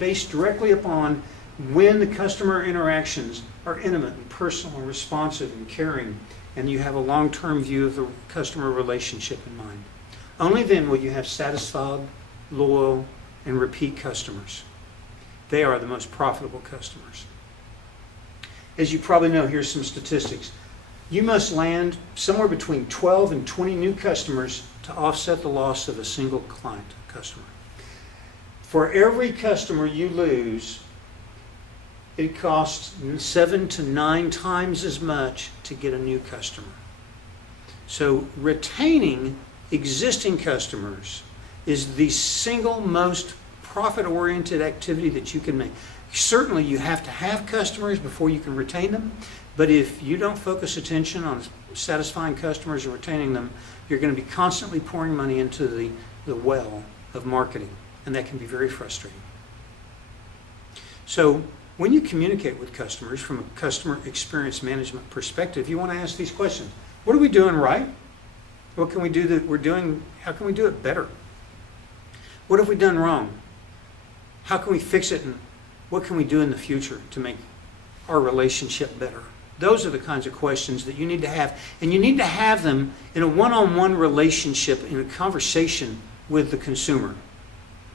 based directly upon when the customer interactions are intimate and personal and responsive and caring, and you have a long-term view of the customer relationship in mind. Only then will you have satisfied, loyal, and repeat customers. They are the most profitable customers. As you probably know, here's some statistics. You must land somewhere between 12 and 20 new customers to offset the loss of a single client customer. For every customer you lose, it costs 7 to 9 times as much to get a new customer. So retaining existing customers is the single most profit-oriented activity that you can make. Certainly you have to have customers before you can retain them, but if you don't focus attention on satisfying customers and retaining them, you're going to be constantly pouring money into the well of marketing, and that can be very frustrating. So when you communicate with customers from a customer experience management perspective, you want to ask these questions. What are we doing right? What can we do that we're doing? How can we do it better? What have we done wrong? How can we fix it, and what can we do in the future to make our relationship better? Those are the kinds of questions that you need to have, and you need to have them in a one-on-one relationship, in a conversation with the consumer.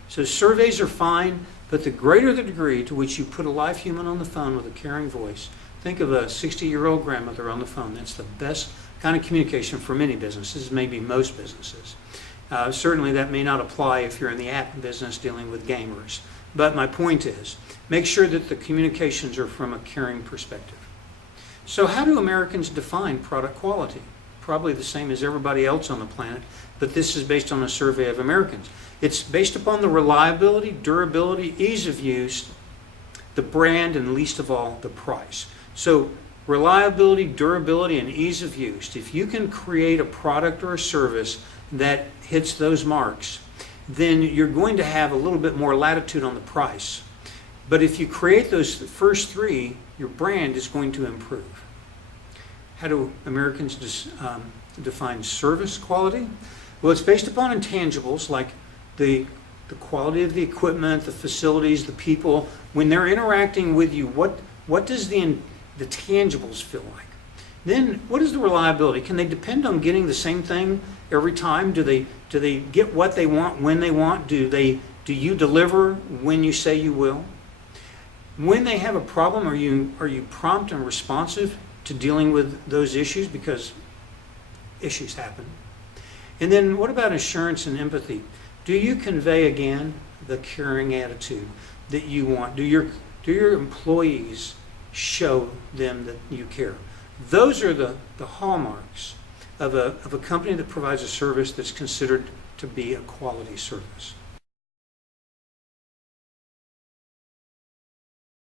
So surveys are fine, but the greater the degree to which you put a live human on the phone with a caring voice, think of a 60-year-old grandmother on the phone. That's the best kind of communication for many businesses, maybe most businesses. Certainly that may not apply if you're in the app business dealing with gamers. But my point is, make sure that the communications are from a caring perspective. So how do Americans define product quality? Probably the same as everybody else on the planet, but this is based on a survey of Americans. It's based upon the reliability, durability, ease of use, the brand, and least of all, the price. So reliability, durability, and ease of use. If you can create a product or a service that hits those marks, then you're going to have a little bit more latitude on the price. But if you create those first three, your brand is going to improve. How do Americans define service quality? Well, it's based upon intangibles like the quality of the equipment, the facilities, the people. When they're interacting with you, what does the tangibles feel like? Then what is the reliability? Can they depend on getting the same thing every time? Do they get what they want when they want? Do you deliver when you say you will? When they have a problem, are you prompt and responsive to dealing with those issues, because issues happen? And then what about assurance and empathy? Do you convey again the caring attitude that you want? Do your employees show them that you care? Those are the hallmarks of a company that provides a service that's considered to be a quality service.